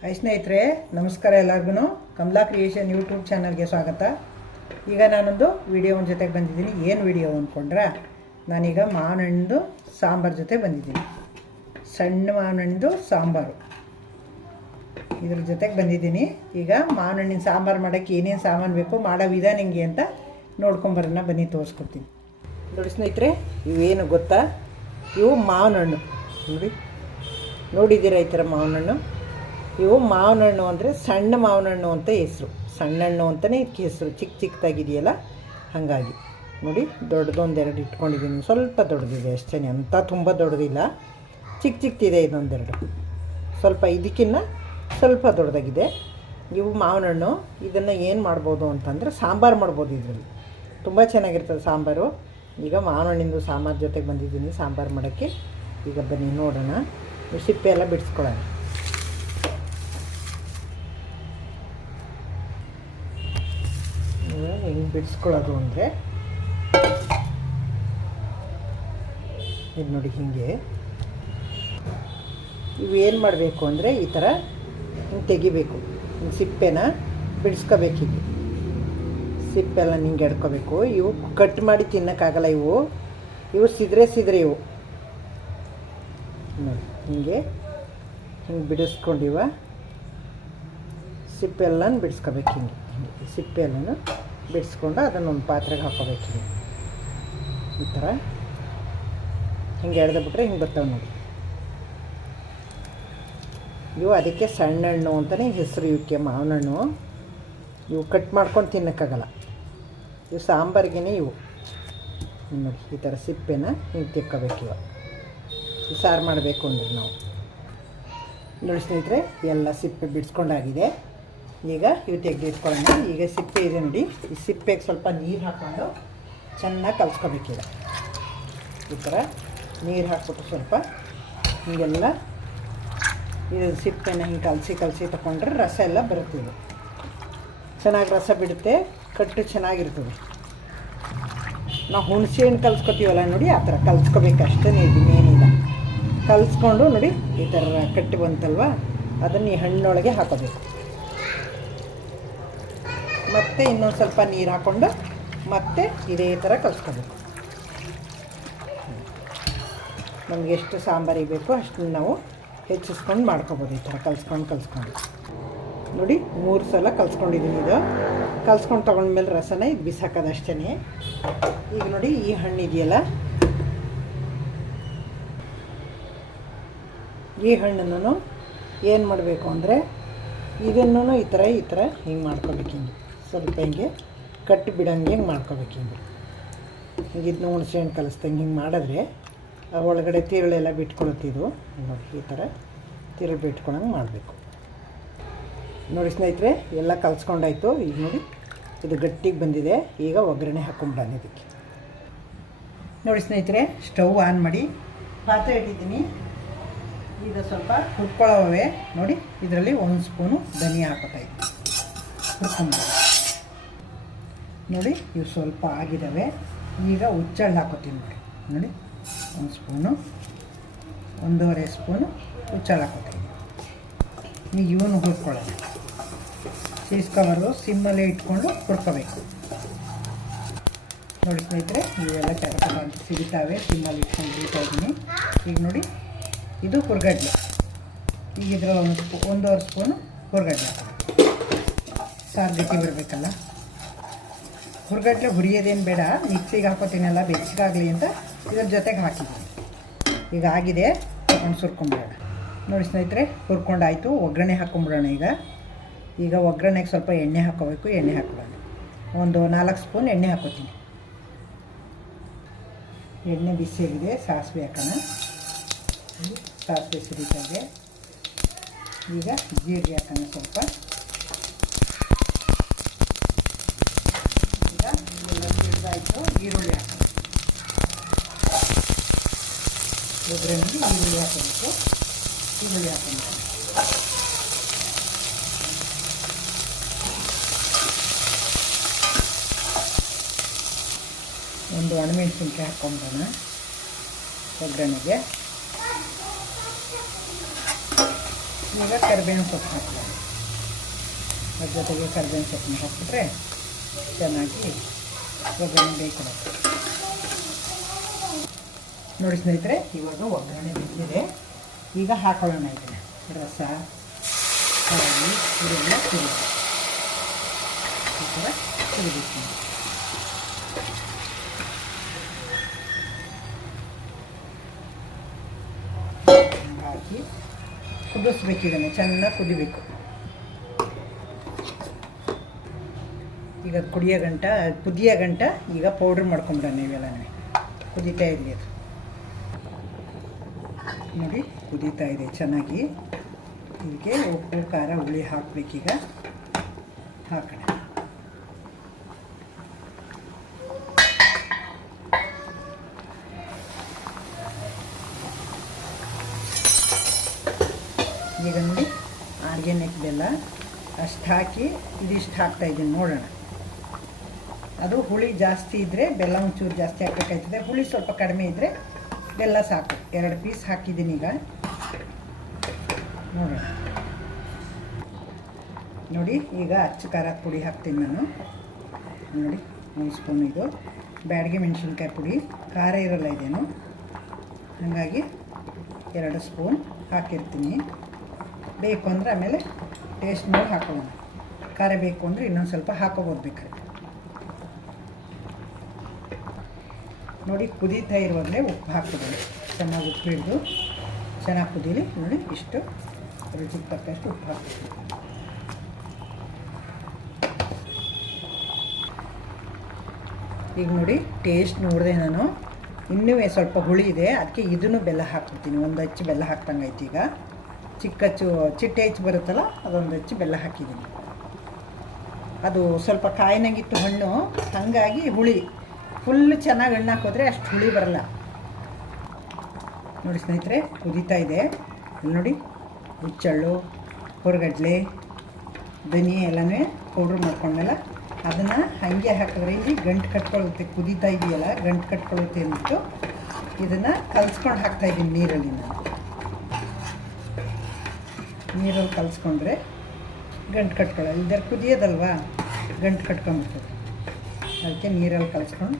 Hi ಸ್ನೇಹಿತರೆ, ನಮಸ್ಕಾರ ಎಲ್ಲರಿಗೂ. ಕಮಲಾ ಕ್ರಿಯೇಷನ್ ಯೂಟ್ಯೂಬ್ ಚಾನಲ್ಗೆ ಸ್ವಾಗತ. ಈಗ ನಾನೊಂದು ವಿಡಿಯೋನ ಜೊತೆಗೆ ಬಂದಿದ್ದೀನಿ. ಏನು ವಿಡಿಯೋ ಅಂದ್ಕೊಂಡ್ರೆ, ನಾನೀಗ ಮಾವಿನ ಹಣ್ಣು ಸಾಂಬಾರು ಜೊತೆ ಬಂದಿದ್ದೀನಿ. ಸಣ್ಣ ಮಾವಿನ ಹಣ್ಣು ಸಾಂಬಾರು ಇದ್ರ ಜೊತೆಗೆ ಬಂದಿದ್ದೀನಿ. ಈಗ ಮಾವಿನ ಹಣ್ಣಿನ ಸಾಂಬಾರು ಮಾಡೋಕ್ಕೆ ಏನೇನು ಸಾಮಾನು ಬೇಕು, ಮಾಡೋ ವಿಧಾನ ಹೆಂಗೆ ಅಂತ ನೋಡ್ಕೊಂಬರೋಣ ಬನ್ನಿ, ತೋರಿಸ್ಕೊಡ್ತೀನಿ. ನೋಡಿ ಸ್ನೇಹಿತರೆ, ಇವೇನು ಗೊತ್ತಾ, ಇವು ಮಾವಿನ ಹಣ್ಣು. ನೋಡಿದ್ದೀರಾ ಈ ಥರ ಮಾವಿನ ಹಣ್ಣು? ಇವು ಮಾವಿನ ಹಣ್ಣು ಅಂದರೆ ಸಣ್ಣ ಮಾವಿನ ಹಣ್ಣು ಅಂತ ಹೆಸರು. ಸಣ್ಣ ಹಣ್ಣು ಅಂತಲೇ ಇದಕ್ಕೆ ಹೆಸರು. ಚಿಕ್ಕದಾಗಿದೆಯಲ್ಲ, ಹಾಗಾಗಿ ನೋಡಿ, ದೊಡ್ಡದೊಂದೆರಡು ಇಟ್ಕೊಂಡಿದ್ದೀನಿ. ಸ್ವಲ್ಪ ದೊಡ್ಡದಿದೆ ಅಷ್ಟೇ, ಅಂತ ತುಂಬ ದೊಡ್ಡದಿಲ್ಲ, ಚಿಕ್ಕದಿದೆ. ಇದೊಂದೆರಡು ಸ್ವಲ್ಪ ಇದಕ್ಕಿನ್ನ ಸ್ವಲ್ಪ ದೊಡ್ಡದಾಗಿದೆ. ಇವು ಮಾವಿನ ಹಣ್ಣು. ಇದನ್ನು ಏನು ಮಾಡ್ಬೋದು ಅಂತಂದರೆ ಸಾಂಬಾರು ಮಾಡ್ಬೋದು. ಇದರಲ್ಲಿ ತುಂಬ ಚೆನ್ನಾಗಿರ್ತದೆ ಸಾಂಬಾರು. ಈಗ ಮಾವಿನ ಹಣ್ಣಿಂದು ಸಾಂಬಾರು ಜೊತೆಗೆ ಬಂದಿದ್ದೀನಿ ಸಾಂಬಾರು ಮಾಡೋಕ್ಕೆ. ಈಗ ಬನ್ನಿ ನೋಡೋಣ. ಸಿಪ್ಪೆ ಎಲ್ಲ ಬಿಡಿಸ್ಕೊಳ್ಳೋಣ. ಹೆಂಗೆ ಬಿಡಿಸ್ಕೊಳ್ಳೋದು ಅಂದರೆ, ಇದು ನೋಡಿ, ಹೀಗೆ ಇವೇನು ಮಾಡಬೇಕು ಅಂದರೆ, ಈ ಥರ ಹಿಂಗೆ ತೆಗಿಬೇಕು. ಹಿಂಗೆ ಸಿಪ್ಪೆನ ಬಿಡಿಸ್ಕೋಬೇಕು. ಹೀಗೆ ಸಿಪ್ಪೆಲ್ಲ ಹಿಂಗೆ ಎಡ್ಕೋಬೇಕು. ಇವು ಕಟ್ ಮಾಡಿ ತಿನ್ನೋಕ್ಕಾಗಲ್ಲ. ಇವು ಸಿದ್ರೆ ಇವು ನೋಡಿ, ಹಿಂಗೆ ಬಿಡಿಸ್ಕೊಂಡಿವ ಸಿಪ್ಪೆಲ್ಲ ಬಿಡಿಸ್ಕೋಬೇಕು. ಹಿಂಗೆ ಸಿಪ್ಪೆಲ್ಲೂ ಬಿಡಿಸ್ಕೊಂಡು ಅದನ್ನೊಂದು ಪಾತ್ರೆಗೆ ಹಾಕೋಬೇಕು. ಈ ಥರ ಹಿಂಗೆ ಎಳೆದ್ಬಿಟ್ರೆ ಹಿಂಗೆ ಬರ್ತಾವೆ ನೋಡಿ. ಇವು ಅದಕ್ಕೆ ಸಣ್ಣ ಹಣ್ಣು ಅಂತಲೇ ಹೆಸರು. ಇವಕ್ಕೆ ಮಾವಿನ ಹಣ್ಣು. ಇವು ಕಟ್ ಮಾಡ್ಕೊಂಡು ತಿನ್ನೋಕ್ಕಾಗಲ್ಲ. ಇವು ಸಾಂಬಾರಿಗೇ ಇವು ನೋಡಿ. ಈ ಥರ ಸಿಪ್ಪೆನ ಹಿಂಗೆ ತಿಕ್ಕೋಬೇಕು. ಈ ಸಾರು ಮಾಡಬೇಕು ಅಂದರೆ ನಾವು ನೋಡಿ ಸ್ನೇಹಿತರೆ, ಎಲ್ಲ ಸಿಪ್ಪೆ ಬಿಡಿಸ್ಕೊಂಡಾಗಿದೆ. ಈಗ ಇವು ತೆಗೆದಿಟ್ಕೊಳ್ಳೋಣ. ಈಗ ಸಿಪ್ಪೆ ಇದೆ ನೋಡಿ, ಈ ಸಿಪ್ಪೆಗೆ ಸ್ವಲ್ಪ ನೀರು ಹಾಕ್ಕೊಂಡು ಚೆನ್ನಾಗಿ ಕಲಿಸ್ಕೋಬೇಕೀಗ. ಈ ಥರ ನೀರು ಹಾಕ್ಬಿಟ್ಟು ಸ್ವಲ್ಪ ಹೀಗೆಲ್ಲ ಇದು ಸಿಪ್ಪೆನ ಹಿಂಗೆ ಕಲಸಿ ತಗೊಂಡ್ರೆ ರಸ ಎಲ್ಲ ಬರುತ್ತೆ. ಇದು ಚೆನ್ನಾಗಿ ರಸ ಬಿಡುತ್ತೆ, ಕಟ್ಟು ಚೆನ್ನಾಗಿರ್ತದೆ. ನಾವು ಹುಣಸೆ ಹಣ್ಣು ಕಲಿಸ್ಕೊತೀವಲ್ಲ ನೋಡಿ, ಆ ಥರ ಕಲಿಸ್ಕೋಬೇಕು ಅಷ್ಟೇ. ಇನ್ನೇನಿಲ್ಲ, ಕಲಿಸ್ಕೊಂಡು ನೋಡಿ ಈ ಥರ ಕಟ್ಟಿ ಬಂತಲ್ವ, ಅದನ್ನು ಈ ಹಣ್ಣೊಳಗೆ ಹಾಕೋಬೇಕು. ಮತ್ತು ಇನ್ನೊಂದು ಸ್ವಲ್ಪ ನೀರು ಹಾಕ್ಕೊಂಡು ಮತ್ತೆ ಇದೇ ಥರ ಕಲಿಸ್ಕೋಬೇಕು. ನಮಗೆ ಎಷ್ಟು ಸಾಂಬಾರಿಗೆ ಬೇಕೋ ಅಷ್ಟನ್ನು ನಾವು ಹೆಚ್ಚಿಸ್ಕೊಂಡು ಮಾಡ್ಕೊಬೋದು. ಈ ಥರ ಕಲಿಸ್ಕೊಂಡು ನೋಡಿ, 3 ಸಲ ಕಲಿಸ್ಕೊಂಡಿದ್ದೀನಿ. ಇದು ಕಲಿಸ್ಕೊಂಡು ತೊಗೊಂಡ್ಮೇಲೆ ರಸನ ಇದು ಬಿಸಾಕೋದು ಅಷ್ಟೇ. ಈಗ ನೋಡಿ, ಈ ಹಣ್ಣು ಇದೆಯಲ್ಲ, ಈ ಹಣ್ಣನ್ನು ಏನು ಮಾಡಬೇಕು ಅಂದರೆ, ಇದನ್ನು ಈ ಥರ ಹಿಂಗೆ ಮಾಡ್ಕೋಬೇಕು. ಹಿಂಗೆ ಸ್ವಲ್ಪ ಹಿಂಗೆ ಕಟ್ಟಿ ಬಿಡೋಂಗೆ ಹಿಂಗೆ ಮಾಡ್ಕೋಬೇಕು. ಹಿಂಗೆ ಇದನ್ನ ಹುಣಸೆ ಹಣ್ಣು ಕಲಿಸ್ದಂಗೆ ಹಿಂಗೆ ಮಾಡಿದ್ರೆ ಒಳಗಡೆ ತಿರುಳೆಲ್ಲ ಬಿಟ್ಕೊಳುತ್ತಿದ್ದು ನೋಡಿ. ಈ ಥರ ತಿರುಳು ಬಿಟ್ಕೊಳಂಗೆ ಮಾಡಬೇಕು ನೋಡಿ ಸ್ನೇಹಿತರೆ. ಎಲ್ಲ ಕಲಿಸ್ಕೊಂಡಾಯ್ತು. ಈಗ ನೋಡಿ, ಇದು ಗಟ್ಟಿಗೆ ಬಂದಿದೆ. ಈಗ ಒಗ್ಗರಣೆ ಹಾಕ್ಕೊಂಬಿಡೋಣ ಇದಕ್ಕೆ. ನೋಡಿ ಸ್ನೇಹಿತರೆ, ಸ್ಟವ್ ಆನ್ ಮಾಡಿ ಪಾತ್ರೆ ಇಟ್ಟಿದ್ದೀನಿ. ಈಗ ಸ್ವಲ್ಪ ಹುರ್ಕೊಳ್ಳೋವೆ ನೋಡಿ. ಇದರಲ್ಲಿ 1 ಸ್ಪೂನು ಧನಿಯಾ ಹಾಕೋತಾಯಿದ್ವಿ. ಹುರ್ಕೊಂಬಿಡ ನೋಡಿ, ಇವು ಸ್ವಲ್ಪ ಆಗಿದ್ದಾವೆ. ಈಗ ಹುಚ್ಚೆಳ್ಳು ಹಾಕೋತೀನಿ ನೋಡಿ. 1 ಸ್ಪೂನು, 1.5 ಸ್ಪೂನು ಹುಚ್ಚೆಳ್ಳು ಹಾಕೋತಾಯಿದ್ವಿ. ಈಗ ಇವನು ಹುರ್ಕೊಳ್ಳೋಣ. ಸೀಸ್ಕೊಬಾರ್ದು, ಸಿಮ್ಮಲ್ಲೇ ಇಟ್ಕೊಂಡು ಹುರ್ಕೋಬೇಕು ನೋಡಿ ಸ್ನೇಹಿತರೆ. ಇವೆಲ್ಲ ಅಂತ ಸಿಗುತ್ತವೆ, ಸಿಮ್ಮಲ್ಲಿ ಇಟ್ಕೊಂಡು ಹುರ್ಕೊಳ್ತೀನಿ. ಈಗ ನೋಡಿ, ಇದು ಹುರ್ಗಡ್ಲೆ. ಈಗ ಇದರ 1.5 ಸ್ಪೂನು ಹುರ್ಗಡ್ಲೆ ಹಾಕೋದು. ಸಾರು ಗಟ್ಟಿ ಬರಬೇಕಲ್ಲ. ಹುರ್ಗಡ್ಲೆ ಹುರಿಯೋದೇನು ಬೇಡ, ಮಿಕ್ಸಿಗೆ ಹಾಕೋತೀನಲ್ಲ ಬೆಚ್ಚಗಾಗಲಿ ಅಂತ ಇದ್ರ ಜೊತೆಗೆ ಹಾಕಿದ್ದೀನಿ. ಈಗ ಆಗಿದೆ, ಒಂದು ಸುರ್ಕೊಂಬಿಡೋಣ ನೋಡಿ ಸ್ನೇಹಿತರೆ. ಹುರ್ಕೊಂಡಾಯಿತು. ಒಗ್ಗರಣೆ ಹಾಕ್ಕೊಂಬಿಡೋಣ. ಈಗ ಒಗ್ಗರಣೆಗೆ ಸ್ವಲ್ಪ ಎಣ್ಣೆ ಹಾಕ್ಕೋಬೇಕು. ಎಣ್ಣೆ ಹಾಕ್ಕೊಳ್ಳೋಣ. ಒಂದು 4 ಸ್ಪೂನ್ ಎಣ್ಣೆ ಹಾಕೋತೀನಿ. ಎಣ್ಣೆ ಬಿಸಿಯಾಗಿದೆ, ಸಾಸಿವೆ ಹಾಕೋಣ. ಸಾಸಿವೆ ಸಿಡಿತಾಯಿದೆ. ಈಗ ಜೀರಿಗೆ ಹಾಕೋಣ ಸ್ವಲ್ಪ. ಈಗ ಎಲ್ಲ ಸಿಡಿದಾಯಿತು. ಈರುಳ್ಳಿ ಹಾಕೋಣ. ಒಗ್ಗರಣೆಗೆ ಈರುಳ್ಳಿ ಹಾಕಬೇಕು. ಈರುಳ್ಳಿ ಹಾಕೋಣ. ಒಂದು ಒಣಮೆಣಸಿನ್ಕಾಯಿ ಹಾಕ್ಕೊಂಬೋಣ ಒಗ್ಗರಣೆಗೆ. ಈಗ ಕರಿಬೇವಿನ ಸೊಪ್ಪು ಹಾಕ್ತೀನಿ. ಅದ್ರ ಜೊತೆಗೆ ಕರಿಬೇವಿನ ಸೊಪ್ಪನ್ನ ಹಾಕಿಬಿಟ್ರೆ ಚೆನ್ನಾಗಿ ಒಗ್ಗರಣೆ ಬೇಯಿಕೊಡುತ್ತೆ. ನೋಡಿ ಸ್ನೇಹಿತರೆ, ಇವಾಗ ಒಗ್ಗರಣೆ ಬಿದ್ದಿದೆ. ಈಗ ಹಾಕೊಳ್ಳೋಣ ಇದನ್ನು. ರಸ ಕರಡಿ ಇದೆಲ್ಲ ಕುಡಿ ಈ ಥರ ಕುಡಿಬೇಕು. ಹಾಕಿ ಕುದಿಸ್ಬೇಕು. ಇದನ್ನು ಚೆನ್ನಾಗಿ ಕುದಿಬೇಕು. ಈಗ ಕುದಿಯೋ ಗಂಟ ಈಗ ಪೌಡ್ರ್ ಮಾಡ್ಕೊಂಬಿಡೋಣ. ಇವೆಲ್ಲನೇ ಕುದೀತಾ ಇರಲಿ. ಅದು ನೋಡಿ ಕುದೀತಾ ಇದೆ ಚೆನ್ನಾಗಿ. ಇದಕ್ಕೆ ಉಪ್ಪು ಖಾರ ಹುಳಿ ಹಾಕಬೇಕೀಗ. ಹಾಕೋಣ. ಈಗ ನೋಡಿ ಆರ್ಗ್ಯಾನಿಕ್ ಬೆಲ್ಲ ಅಷ್ಟು ಹಾಕಿ ಇದಿಷ್ಟು ಹಾಕ್ತಾಯಿದ್ದೀನಿ. ನೋಡೋಣ. ಅದು ಹುಳಿ ಜಾಸ್ತಿ ಇದ್ದರೆ ಬೆಲ್ಲ ಒಂಚೂರು ಜಾಸ್ತಿ ಹಾಕಬೇಕಾಯ್ತದೆ. ಹುಳಿ ಸ್ವಲ್ಪ ಕಡಿಮೆ ಇದ್ದರೆ ಬೆಲ್ಲ ಸಾಕು. 2 ಪೀಸ್ ಹಾಕಿದ್ದೀನಿ. ಈಗ ನೋಡೋಣ. ನೋಡಿ ಈಗ ಅಚ್ಚ ಖಾರದ ಪುಡಿ ಹಾಕ್ತೀನಿ ನಾನು. ನೋಡಿ 1 ಸ್ಪೂನ್ ಇದು ಬ್ಯಾಡಗಿ ಮೆಣಸಿನ್ಕಾಯಿ ಪುಡಿ. ಖಾರ ಇರೋಲ್ಲ ಇದೇನು, ಹಾಗಾಗಿ 2 ಸ್ಪೂನ್ ಹಾಕಿರ್ತೀನಿ. ಬೇಕು ಅಂದರೆ ಆಮೇಲೆ ಟೇಸ್ಟ್ ನೋಡಿ ಹಾಕೊಳ್ಳೋಣ. ಖಾರ ಬೇಕು ಅಂದರೆ ಇನ್ನೊಂದು ಸ್ವಲ್ಪ ಹಾಕೋಬೋದು ಬೇಕಾದ್ರೆ. ನೋಡಿ ಕುದೀತಾ ಇರುವಾಗಲೇ ಉಪ್ಪು ಹಾಕ್ಬಿಡೋಣ. ಚೆನ್ನಾಗಿ ಉಪ್ಪು ಹಿಡಿದು ಚೆನ್ನಾಗಿ ಕುದೀಲಿ. ನೋಡಿ ಇಷ್ಟು ರುಚಿಗೆ ತಕ್ಕಷ್ಟು ಉಪ್ಪು ಹಾಕ್ಬೇಕು. ಈಗ ನೋಡಿ ಟೇಸ್ಟ್ ನೋಡಿದೆ ನಾನು. ಇನ್ನೂ ಸ್ವಲ್ಪ ಹುಳಿ ಇದೆ, ಅದಕ್ಕೆ ಇದನ್ನು ಬೆಲ್ಲ ಹಾಕ್ಬಿಡ್ತೀನಿ. 1 ಹಚ್ಚು ಬೆಲ್ಲ ಹಾಕ್ದಂಗಾಯ್ತು. ಈಗ ಚಿಟ್ಟೆ ಹಚ್ಚು ಬರುತ್ತಲ್ಲ, ಅದೊಂದು ಹಚ್ಚು ಬೆಲ್ಲ ಹಾಕಿದ್ದೀನಿ. ಅದು ಸ್ವಲ್ಪ ಕಾಯಿನಾಗಿತ್ತು ಹಣ್ಣು, ಹಾಗಾಗಿ ಹುಳಿ ಫುಲ್ ಚೆನ್ನಾಗಿ ಹಣ್ಣು ಹಾಕಿದ್ರೆ ಅಷ್ಟು ಹುಳಿ ಬರಲ್ಲ. ನೋಡಿ ಸ್ನೇಹಿತರೆ, ಕುದೀತಾ ಇದೆ. ಇಲ್ಲಿ ನೋಡಿ ಹುಚ್ಚಳ್ಳು, ಹೊರಗಡ್ಲೆ, ಧನಿಯಾ ಎಲ್ಲನೇ ಪೌಡ್ರ್ ಮಾಡ್ಕೊಂಡ್ಮೇಲೆ ಅದನ್ನು ಹಾಗೆ ಹಾಕಿದ್ರೆ ಇಲ್ಲಿ ಗಂಟು ಕಟ್ಕೊಳ್ಳುತ್ತೆ. ಕುದೀತಾ ಇದೆಯಲ್ಲ, ಗಂಟು ಕಟ್ಕೊಳ್ಳುತ್ತೆ ಅಂದ್ಬಿಟ್ಟು ಇದನ್ನು ಕಲಿಸ್ಕೊಂಡು ಹಾಕ್ತಾಯಿದ್ದೀನಿ ನೀರಲ್ಲಿ. ನಾನು ನೀರಲ್ಲಿ ಕಲಿಸ್ಕೊಂಡ್ರೆ ಗಂಟು ಕಟ್ಕೊಳ್ಳೋದು. ಇದರ ಕುದಿಯೋದಲ್ವಾ, ಗಂಟು ಕಟ್ಕೊಂಡ್ಬಿಡ್ತದೆ. ಅದಕ್ಕೆ ನೀರಲ್ಲಿ ಕಲಿಸ್ಕೊಂಡು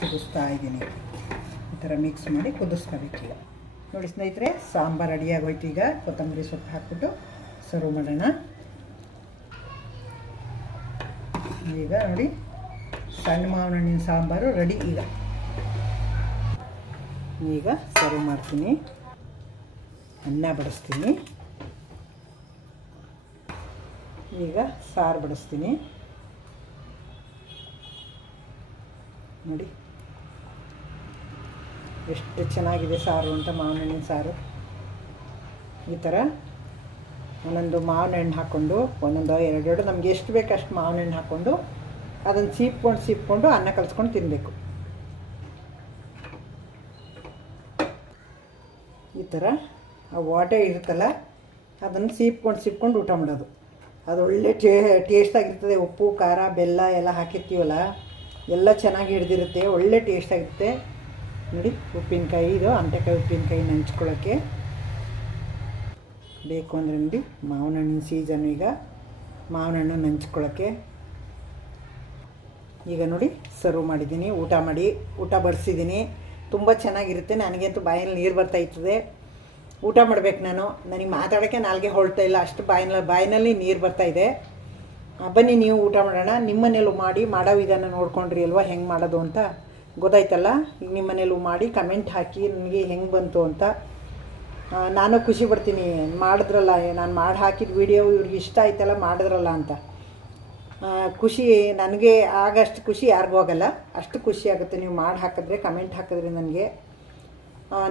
ಕುದಿಸ್ತಾ ಇದ್ದೀನಿ. ಈ ಥರ ಮಿಕ್ಸ್ ಮಾಡಿ ಕುದಿಸ್ಕೋಬೇಕೀಗ. ನೋಡಿ ಸ್ನೇಹಿತರೆ, ಸಾಂಬಾರು ರೆಡಿಯಾಗೋಯ್ತು. ಈಗ ಕೊತ್ತಂಬರಿ ಸೊಪ್ಪು ಹಾಕ್ಬಿಟ್ಟು ಸರ್ವ್ ಮಾಡೋಣ. ಈಗ ನೋಡಿ ಸಣ್ಣ ಮಾವಿನ ಹಣ್ಣಿನ ಸಾಂಬಾರು ರೆಡಿ. ಈಗ ಸರ್ವ್ ಮಾಡ್ತೀನಿ. ಅನ್ನ ಬಡಿಸ್ತೀನಿ. ಈಗ ಸಾರು ಬಡಿಸ್ತೀನಿ. ನೋಡಿ ಎಷ್ಟು ಚೆನ್ನಾಗಿದೆ ಸಾರು ಅಂತ. ಮಾವಿನ ಹಣ್ಣಿನ ಸಾರು ಈ ಥರ ಒಂದೊಂದು ಮಾವಿನ ಹಣ್ಣು ಹಾಕ್ಕೊಂಡು, ಒಂದೊಂದು 2 ನಮ್ಗೆ ಎಷ್ಟು ಬೇಕು ಅಷ್ಟು ಮಾವಿನ ಹಣ್ಣು ಹಾಕ್ಕೊಂಡು ಅದನ್ನು ಸೀಪ್ಕೊಂಡು ಅನ್ನ ಕಲಿಸ್ಕೊಂಡು ತಿನ್ನಬೇಕು. ಈ ಥರ ಆ ವಾಟೆ ಇರುತ್ತಲ್ಲ, ಅದನ್ನು ಸೀಪ್ಕೊಂಡು ಊಟ ಮಾಡೋದು. ಅದು ಒಳ್ಳೆ ಟೇಸ್ಟಾಗಿರ್ತದೆ. ಉಪ್ಪು ಖಾರ ಬೆಲ್ಲ ಎಲ್ಲ ಹಾಕಿರ್ತೀವಲ್ಲ, ಎಲ್ಲ ಚೆನ್ನಾಗಿ ಹಿಡ್ದಿರುತ್ತೆ. ಒಳ್ಳೆ ಟೇಸ್ಟಾಗಿರುತ್ತೆ. ನೋಡಿ ಉಪ್ಪಿನಕಾಯಿ, ಇದು ಅಂಟೆಕಾಯಿ ಉಪ್ಪಿನಕಾಯಿ ನಂಚ್ಕೊಳ್ಳೋಕ್ಕೆ ಬೇಕು ಅಂದರೆ ನೋಡಿ ಮಾವಿನ ಹಣ್ಣಿನ ಸೀಸನ್. ಈಗ ಮಾವಿನ ಹಣ್ಣು ನಂಚ್ಕೊಳ್ಳೋಕ್ಕೆ ಈಗ ನೋಡಿ ಸರ್ವ್ ಮಾಡಿದ್ದೀನಿ. ಊಟ ಬಡಿಸಿದ್ದೀನಿ. ತುಂಬ ಚೆನ್ನಾಗಿರುತ್ತೆ. ನನಗಂತೂ ಬಾಯಲ್ಲಿ ನೀರು ಬರ್ತಾಯಿರ್ತದೆ. ಊಟ ಮಾಡಬೇಕು ನಾನು. ನನಗೆ ಮಾತಾಡೋಕ್ಕೆ ನಾಲ್ಗೆ ಹೊಳ್ತಾ ಇಲ್ಲ, ಅಷ್ಟು ಬಾಯಿನಲ್ಲಿ ನೀರು ಬರ್ತಾಯಿದೆ. ಬನ್ನಿ ನೀವು ಊಟ ಮಾಡೋಣ. ನಿಮ್ಮನೇಲೂ ಮಾಡೋ ವಿಧಾನ ನೋಡ್ಕೊಂಡ್ರಿ ಅಲ್ವಾ ಹೆಂಗೆ ಮಾಡೋದು ಅಂತ ಗೊತ್ತಾಯ್ತಲ್ಲ. ಈಗ ನಿಮ್ಮನೇಲೂ ಮಾಡಿ ಕಮೆಂಟ್ ಹಾಕಿ ನನಗೆ ಹೆಂಗೆ ಬಂತು ಅಂತ. ನಾನು ಖುಷಿ ಪಡ್ತೀನಿ. ಮಾಡಿದ್ರಲ್ಲ, ನಾನು ಮಾಡಿ ಹಾಕಿದ ವಿಡಿಯೋ ಇವ್ರಿಗೆ ಇಷ್ಟ ಆಯ್ತಲ್ಲ, ಮಾಡಿದ್ರಲ್ಲ ಅಂತ ಖುಷಿ ನನಗೆ. ಆಗಷ್ಟು ಖುಷಿ ಯಾರಿಗೂ ಆಗಲ್ಲ, ಅಷ್ಟು ಖುಷಿ ಆಗುತ್ತೆ ನೀವು ಮಾಡಿ ಹಾಕಿದ್ರೆ, ಕಮೆಂಟ್ ಹಾಕಿದ್ರೆ ನನಗೆ.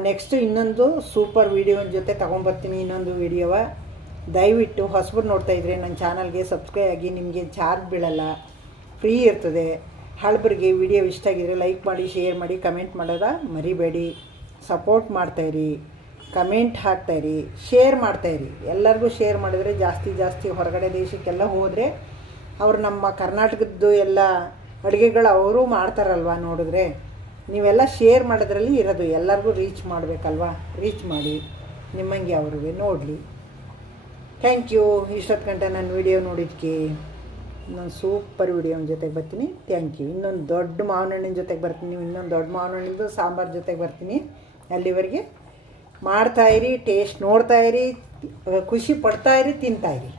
ನೆಕ್ಸ್ಟ್ ಇನ್ನೊಂದು ಸೂಪರ್ ವೀಡಿಯೋ ಜೊತೆ ತೊಗೊಂಬರ್ತೀನಿ. ಇನ್ನೊಂದು ವೀಡಿಯೋವ ದಯವಿಟ್ಟು ಹೊಸಬರು ನೋಡ್ತಾಯಿದ್ರೆ ನನ್ನ ಚಾನಲ್ಗೆ ಸಬ್ಸ್ಕ್ರೈಬ್ ಆಗಿ. ನಿಮಗೆ ಚಾರ್ಜ್ ಬೀಳಲ್ಲ, ಫ್ರೀ ಇರ್ತದೆ. ಹಳಬರಿಗೆ ವಿಡಿಯೋ ಇಷ್ಟ ಆಗಿದ್ರೆ ಲೈಕ್ ಮಾಡಿ, ಶೇರ್ ಮಾಡಿ, ಕಮೆಂಟ್ ಮಾಡೋದ ಮರಿಬೇಡಿ. ಸಪೋರ್ಟ್ ಮಾಡ್ತಾಯಿರಿ, ಕಮೆಂಟ್ ಹಾಕ್ತಾಯಿರಿ, ಶೇರ್ ಮಾಡ್ತಾಯಿರಿ. ಎಲ್ಲರಿಗೂ ಶೇರ್ ಮಾಡಿದರೆ ಜಾಸ್ತಿ ಹೊರಗಡೆ ದೇಶಕ್ಕೆಲ್ಲ ಹೋದರೆ ಅವರು ನಮ್ಮ ಕರ್ನಾಟಕದ್ದು ಎಲ್ಲ ಅಡುಗೆಗಳು ಅವರು ಮಾಡ್ತಾರಲ್ವ. ನೋಡಿದ್ರೆ ನೀವೆಲ್ಲ ಶೇರ್ ಮಾಡೋದ್ರಲ್ಲಿ ಇರೋದು. ಎಲ್ಲರಿಗೂ ರೀಚ್ ಮಾಡಬೇಕಲ್ವ. ರೀಚ್ ಮಾಡಿ, ನಿಮ್ಮಂಗೆ ಅವ್ರಿಗೆ ನೋಡಲಿ. Thank you. ಇಷ್ಟೊತ್ತು ಗಂಟೆ ನನ್ನ ವಿಡಿಯೋ ನೋಡಿದ್ದಕ್ಕೆ. ಇನ್ನೊಂದು ಸೂಪರ್ ವಿಡಿಯೋ ಜೊತೆಗೆ ಬರ್ತೀನಿ. Thank you. ಇನ್ನೊಂದು ದೊಡ್ಡ ಮಾವಿನ ಹಣ್ಣಿನ ಜೊತೆಗೆ ಬರ್ತೀನಿ. ಇನ್ನೊಂದು ದೊಡ್ಡ ಮಾವಿನ ಹಣ್ಣಿಂದು ಸಾಂಬಾರು ಜೊತೆಗೆ ಬರ್ತೀನಿ. ಅಲ್ಲಿವರೆಗೆ ಮಾಡ್ತಾಯಿರಿ, ಟೇಸ್ಟ್ ನೋಡ್ತಾಯಿರಿ, ಖುಷಿ ಪಡ್ತಾಯಿರಿ, ತಿಂತಾಯಿರಿ.